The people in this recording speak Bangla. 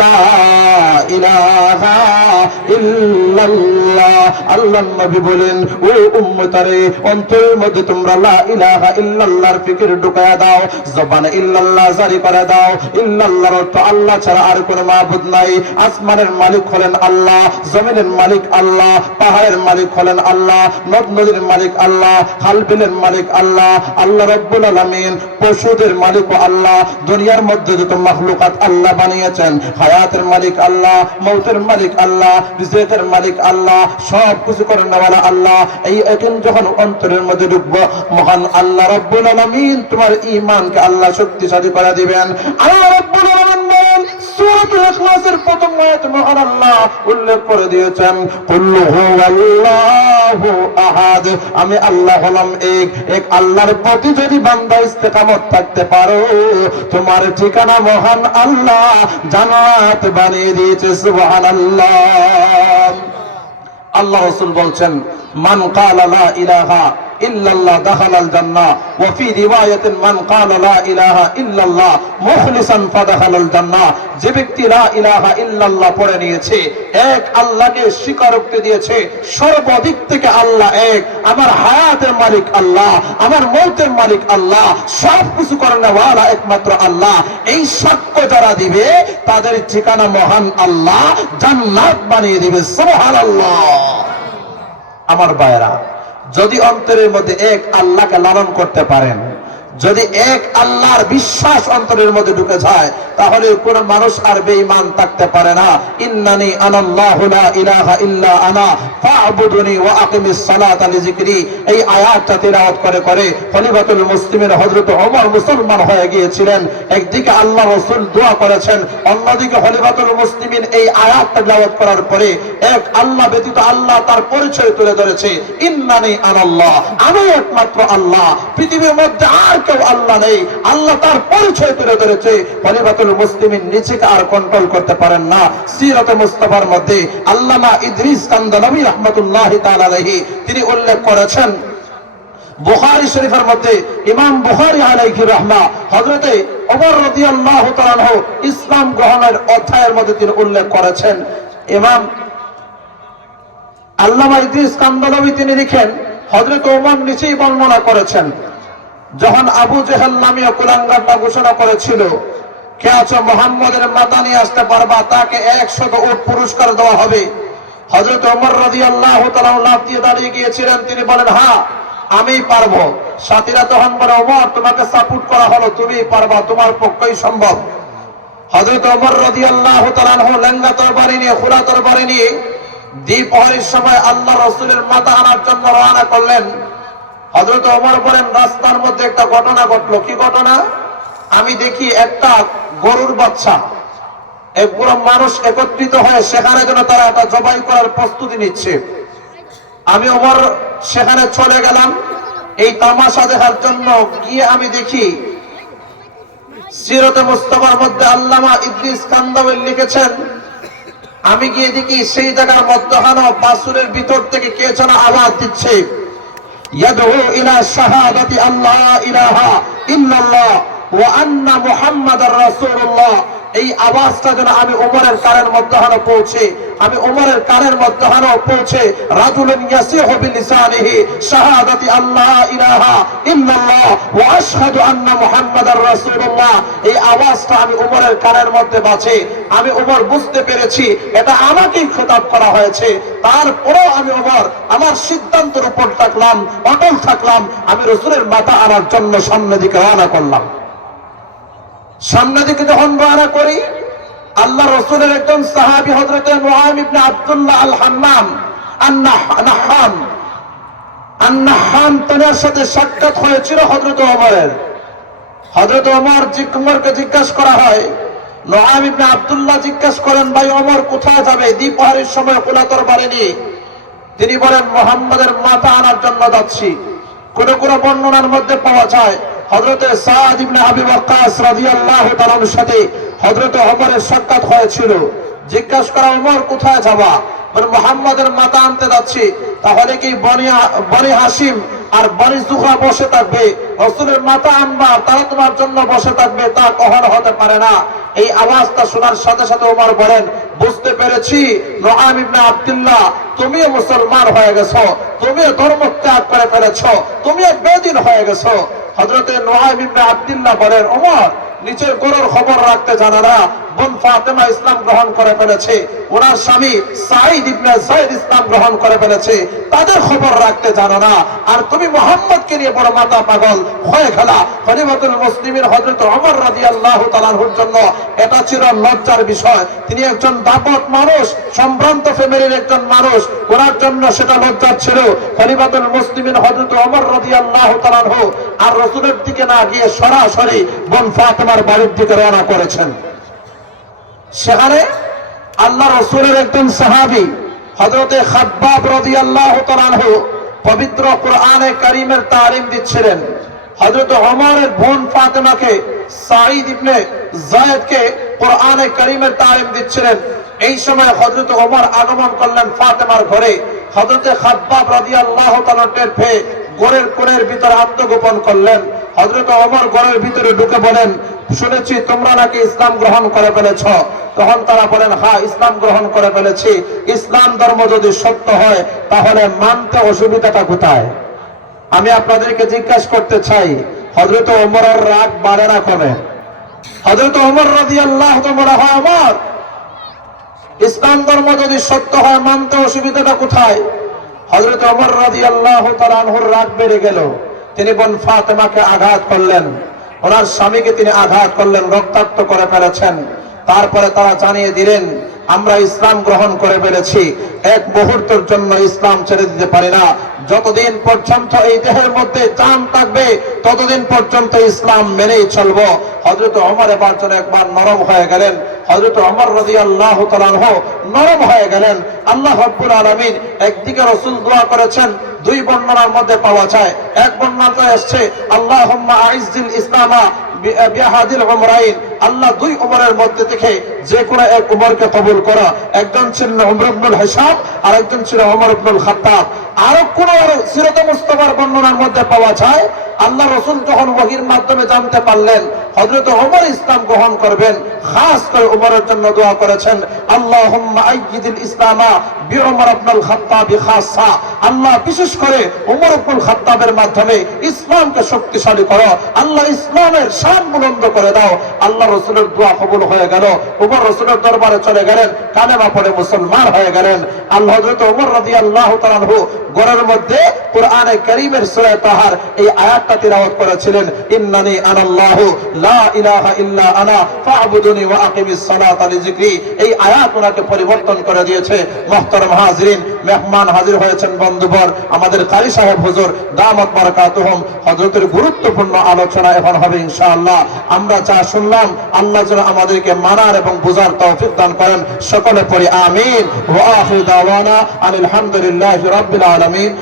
লা ইলাহা ইল্লাল্লাহ। আল্লাহর নবী বলেন, ও উম্মতারে, অন্তরের মধ্যে তোমরা লা ইলাহা ইল্লাল্লাহর ফিকির ঢুকায়া দাও, জবানে ইল্লাল্লাহ জারি করে দাও। ইল্লাল্লাহর অর্থ আল্লাহ ছাড়া আর কোনো মাবুদ নাই। আসমানের মালিক হলেন আল্লাহ, জমিনের মালিক আল্লাহ, পাহাড়ের মালিক হলেন আল্লাহ, নদ নদীর মালিক আল্লাহ, খালবিলের মালিক আল্লাহ, আল্লাহ রাব্বুল আলামিন। পশুদের মালিক আল্লাহ, দুনিয়ার মধ্যে যত মাখলুকাত আল্লাহ বানিয়েছেন, হায়াতের মালিক আল্লাহ, মৌতের মালিক আল্লাহ, রিজেকের মালিক আল্লাহ, সব কিছু করেন ওয়ালা আল্লাহ। এই এখন যখন অন্তরের মধ্যে ঢুকবো, মহান আল্লাহ রাব্বুল আলামিন তোমার ঈমানকে আল্লাহ শক্তিশালী করে দিবেন। আল্লাহ রাব্বুল আলামিন বলেন, সূরাতুল ইখলাসের প্রথম আয়াতে মহান আল্লাহ উল্লেখ করে দিয়েছেন, কুল হুয়াল্লাহু আহাদ, আমি আল্লাহ হলাম এক। এক আল্লাহর প্রতি যদি বান্দা ইস্তেকামত থাকতে পারো, তোমার ঠিকানা মহান আল্লাহ জান্নাত বানিয়ে দিয়েছে। সুবহানাল্লাহ। আল্লাহ রাসূল বলছেন, মান ক্বালা লা ইলাহা ইল্লাল্লাহ দাখালাল জান্নাহ, ওয়া ফি রিওয়ায়াতিন মান ক্বালা লা ইলাহা ইল্লাল্লাহ মুখলিসান ফাদাখালাল জান্নাহ। যে ব্যক্তি লা ইলাহা ইল্লাল্লাহ পড়ে নিয়েছে, এক আল্লাহকে স্বীকারোক্তি দিয়েছে, সর্বাধিক থেকে আল্লাহ এক, আমার হায়াতের মালিক আল্লাহ, আমার মৌতের মালিক আল্লাহ, সব কিছু করেন ওয়ালা একমাত্র আল্লাহ, এই সাক্ষ্য যারা দিবে তাদের ঠিকানা মহান আল্লাহ জান্নাত বানিয়ে দিবে। সুবহানাল্লাহ। আমার ভাইরা, যদি অন্তরের মধ্যে এক আল্লাহকে লালন করতে পারেন, যদি এক আল্লাহর বিশ্বাস অন্তরের মধ্যে ঢুকে যায়, তাহলে কোন মানুষ আর বেঈমান থাকতে পারে না। ইন্নানি আনাল্লাহু লা ইলাহা ইল্লা আনা ফা'বুদুনি ওয়া আকিমিস সালাতা লিযিকরি। এই আয়াতটা তিলাওয়াত করে করে খলিফাতুল মুসলিমিন হযরত ওমর মুসলমান হয়ে গিয়েছিলেন। একদিকে আল্লাহ রাসূল দোয়া করেছেন, অন্যদিকে খলিফাতুল মুসলিমিন এই আয়াতটা তিলাওয়াত করার পরে এক আল্লাহ ব্যতীত আল্লাহ তার পরিচয় তুলে ধরেছে। ইন্নানি আনাল্লাহ, আমি একমাত্র আল্লাহ, পৃথিবীর মধ্যে আর কেউ আল্লাহ নেই। আল্লাহ তার পরিচয় তুলে ধরেছে। খলিফাতুল মুসলিমিন নিজেকে আর কন্ট্রোল করতে পারেন না। সিরাতে মুস্তাফার মধ্যে আল্লামা ইদ্রিস কান্দালাবী রাহমাতুল্লাহি তাআলা আলাইহি তিনি উল্লেখ করেছেন, বুখারী শরীফের মধ্যে ইমাম বুখারী আলাইহি রাহমা হযরতে ওমর রাদিয়াল্লাহু তাআলা আনহু ইসলাম গ্রহণের অধ্যায়ের মধ্যে তিনি উল্লেখ করেছেন। ইমাম আল্লামা ইদ্রিস কান্দালাবী তিনি লিখেন, হযরত ওমর নিচেই বর্ণনা করেছেন, যখন আবু জেহেল নামীয় কুলাঙ্গারটা ঘোষণা করেছিল, কে আছো মুহাম্মদের মাথা নিয়ে আসতে পারবা, তাকে 100 উট পুরস্কার দেওয়া হবে। হযরত ওমর রাদিয়াল্লাহু তাআলা লাফ দিয়ে দাঁড়িয়ে গিয়েছিলেন। তিনি বলেন, হ্যাঁ আমি পারবো। সাথীরা তখন বলে, ওমর তোমাকে সাপোর্ট করা হলো, তুমি পারবা, তোমার পক্ষেই সম্ভব। হযরত ওমর রাদিয়াল্লাহু তাআলা লেঙ্গা তরবারি নিয়ে, খোলা তরবারি নিয়ে দ্বিপ্রহরের সময় আল্লাহ রাসূলের মাথা আনার জন্য রওনা করলেন। হযরত ওমর বলেন, রাস্তার মধ্যে একটা ঘটনা ঘটলো। কি ঘটনা? আমি দেখি একটা গরুর বাচ্চা, একগুলো মানুষ একত্রিত হয়ে সেখানে যেন তারা একটা জবাই করার প্রস্তুতি নিচ্ছে। আমি ওমর সেখানে চলে গেলাম এই তামাশা দেখার জন্য। গিয়ে আমি দেখি সিরাতে মুস্তাফার মধ্যে আল্লামা ইদ্রিস কান্দালাবী লিখেছেন, আমি গিয়ে দেখি সেই জায়গার মধ্যখানে বাসুরের ভিতর থেকে কে যেন আওয়াজ দিচ্ছে, ইয়াদউ ইলা শাহাদাতি আল্লাহ ইলাহা ইল্লাল্লাহ ওয়া আন্না মুহাম্মাদার রাসূলুল্লাহ। এই আওয়াজটা যেন আমি ওমরের কানের মধ্যখানে পৌঁছে, আমি ওমরের কানের মধ্যখানে পৌঁছে, রাজুলুন ইয়াসিহু বিলিসানিহি শাহাদাতি আল্লাহ ইলাহা ইল্লাল্লাহ ওয়া আশহাদু আন্না মুহাম্মাদার রাসূলুল্লাহ। এই আওয়াজটা আমি ওমরের কানের মধ্যে বাজে। আমি ওমর বুঝতে পেরেছি এটা আমাকেই খেতাব করা হয়েছে। তারপরেও আমি ওমর আমার সিদ্ধান্তের উপর থাকলাম, অটল থাকলাম। আমি রাসূলের মাথা আনার জন্য সামনে দিকে রওনা করলাম। সামনে দিকে যখন রওনা করি, আল্লাহ রাসূলের একজন সাহাবী হযরত মুআম ইবনে আব্দুল্লাহ আল হাম্মাম আন-নাহ্হাম তার সাথে সাক্ষাৎ হয়েছিল হযরত ওমরের। হযরত ওমরকে জিজ্ঞাসা করা হয়, মুআম ইবনে আব্দুল্লাহ জিজ্ঞাসা করেন, ভাই ওমর কোথায় যাবে দ্বিপ্রহরের সময় খোলা তরবারি নিয়ে? তিনি বলেন, মুহাম্মাদের মাথা আনার জন্য যাচ্ছি। কোন কোন বর্ণনার মধ্যে পাওয়া যায় হযরত সাদ ইবনে আবি ওয়াক্কাস রাদিয়াল্লাহু তাআলার সাথে হযরত ওমরের সাক্ষাৎ হয়েছিল। জিজ্ঞাসা করা, ওমর কোথায় যাবা? বলে, মুহাম্মাদের মাথা আনতে যাচ্ছি। তাহলে কি বনি হাশিম আর বাড়ি জুহরা বসে থাকবে, রাসূলের মাথা আনবা তারা তোমার জন্য বসে থাকবে, তা কখনো হতে পারে না। এই আওয়াজটা শোনার সাথে সাথে ওমর বলেন, বুঝতে পেরেছি নুআym ইবনে আব্দুল্লাহ তুমিও মুসলমান হয়ে গেছো, তুমিও ধর্ম ত্যাগ করে ফেলেছো, তুমিও বেদিন হয়ে গেছো। হযরতে নুআym ইবনে আব্দুল্লাহ বলেন, ওমর নিচের গরুর খবর রাখতে জানা না, বোন ফাতেমা ইসলাম গ্রহণ করে ফেলেছে, ওনার স্বামী সাঈদ ইবনে যায়েদ ইসলাম গ্রহণ করে ফেলেছে, তাদের খবর রাখতে জানো না, আর তুমি মুহাম্মদকে নিয়ে বড় মাথা পাগল হয়ে গেলা। খলিফাতুল মুসলিমিন হযরত ওমর রাদিয়াল্লাহু তাআলার জন্য এটা ছিল লজ্জার বিষয়। তিনি একজন দাপট মানুষ, সম্ভ্রান্ত ফ্যামিলির একজন মানুষ, ওনার জন্য সেটা লজ্জার ছিল। খলিফাতুল মুসলিমিন হযরত ওমর রাদিয়াল্লাহু তাআলা আর রাসূলের দিকে না গিয়ে সরাসরি বোন ফাতেমার বাড়ির দিকে রওনা করেছেন। সেখানে আল্লাহ রাসূলের একজন সাহাবী হযরতে খাব্বাব রাদিয়াল্লাহু তাআলা পবিত্র কোরআনে কারীমের তালিম দিচ্ছিলেন। হযরত ওমরের বোন ফাতেমাকে সাঈদ ইবনে যায়েদকে কোরআনে কারীমের তালিম দিচ্ছিলেন। এই সময় হযরত ওমর আগমন করলেন ফাতেমার ঘরে। হযরতে খাব্বাব রাদিয়াল্লাহু তাআলা টের পেয়ে ঘরের কোণের ভিতরে আত্মগোপন করলেন। হযরত ওমর ঘরের ভিতরে ঢুকে বলেন, শুনেছি তোমরা নাকি ইসলাম গ্রহণ করে ফেলেছ। তখন তারা বলেন, হ্যাঁ ইসলাম গ্রহণ করে ফেলেছি। ইসলাম ধর্ম যদি সত্য হয় তাহলে মানতে অসুবিধাটা কোথায়? আমি আপনাদেরকে জিজ্ঞাসা করতে চাই, হযরত ওমরের রাগ বাড়ে না কমে? হযরত ওমর রাদিয়াল্লাহু তাআলা, হয় ওমর ইসলাম ধর্ম যদি সত্য হয় মানতে অসুবিধাটা কোথায়? হযরত ওমর রাদিয়াল্লাহু তাআলা আনহুর রাগ বেড়ে গেল। তিনি বোন ফাতেমাকে আঘাত করলেন, ওনার স্বামীকে তিনি আঘাত করলেন, রক্তাক্ত করে ফেলেছেন। তারপরে তারা জানিয়ে দিলেন, আমরা ইসলাম গ্রহণ করে ফেলেছি, এক মুহূর্তের জন্য ইসলাম ছেড়ে দিতে পারি না। যতদিন পর্যন্ত এই দেহের মধ্যে জান থাকবে ততদিন পর্যন্ত ইসলাম মেনেই চলবো। হযরত ওমর এবার যেন একবার নরম হয়ে গেলেন। হযরত ওমর রাদিয়াল্লাহু তাআলা নরম হয়ে গেলেন। আল্লাহ রাব্বুল আলামিন একদিকে রাসূল দোয়া করেছেন, দুই বর্ণনার মধ্যে পাওয়া যায়। এক বর্ণনাতে আসছে, আল্লাহুম্মা আইজ্জিল ইসলামা বিহাদিল উমরাইন, আল্লাহ দুই উমরের মধ্যে থেকে যে কোনো এক উমরকে কবুল করো। একজন ছিলেন উমর ইবনুল হিসাম আর একজন ছিল ওমর ইবনুল খাত্তাব। আরো কোন সিরাতে মুস্তাফার বর্ণনার মধ্যে পাওয়া যায়, আল্লাহ রাসূল যখন ওহীর মাধ্যমে জানতে পারলেন হযরত ওমর ইসলাম গ্রহণ করবেন, খাস করে ওমরের জন্য দোয়া করেছেন, আল্লাহুম্মা আইয়িদিল ইসলামা বিউমর ইবনুল খাত্তাব খাসা, আল্লাহ বিশেষ করে ওমর ইবনুল খাত্তাবের মাধ্যমে ইসলামকে শক্তিশালী করো, আল্লাহ ইসলামের শান বুলন্দ করে দাও। আল্লাহ রাসূলের দোয়া কবুল হয়ে গেল। ওমর রাসূলের দরবারে চলে গেলেন, কালেমা পড়ে মুসলমান হয়ে গেলেন। আল্লাহ হযরত ওমর রাদিয়াল্লাহু তাআলা ঘরের মধ্যে কোরআনে কারীমের সূরা তাহার এই আয়াতটা তিলাওয়াত করেছিলেন, ইন্নানি আনাল্লাহু লা ইলাহা ইল্লা আনা ফা'বুদুনি ওয়া আকিমিস সালাতা লিযিকরি। এই আয়াত ওনাকে পরিবর্তন করে দিয়েছে। মুহতারাম হাজিরিন, মেহমান হাজির হয়েছেন বন্ধুবর, আমাদের কারি সাহেব হুজুর দামাত বারাকাতুহুম, হযরতের গুরুত্বপূর্ণ আলোচনা এখন হবে ইনশাআল্লাহ। আমরা যা শুনলাম আল্লাহ যেন আমাদেরকে মানার এবং বুঝার তৌফিক দান করেন। সকলে পড়ি আমিন। ওয়া আখিরু দাওয়ানা আলহামদুলিল্লাহি রাব্বিল আলামিন।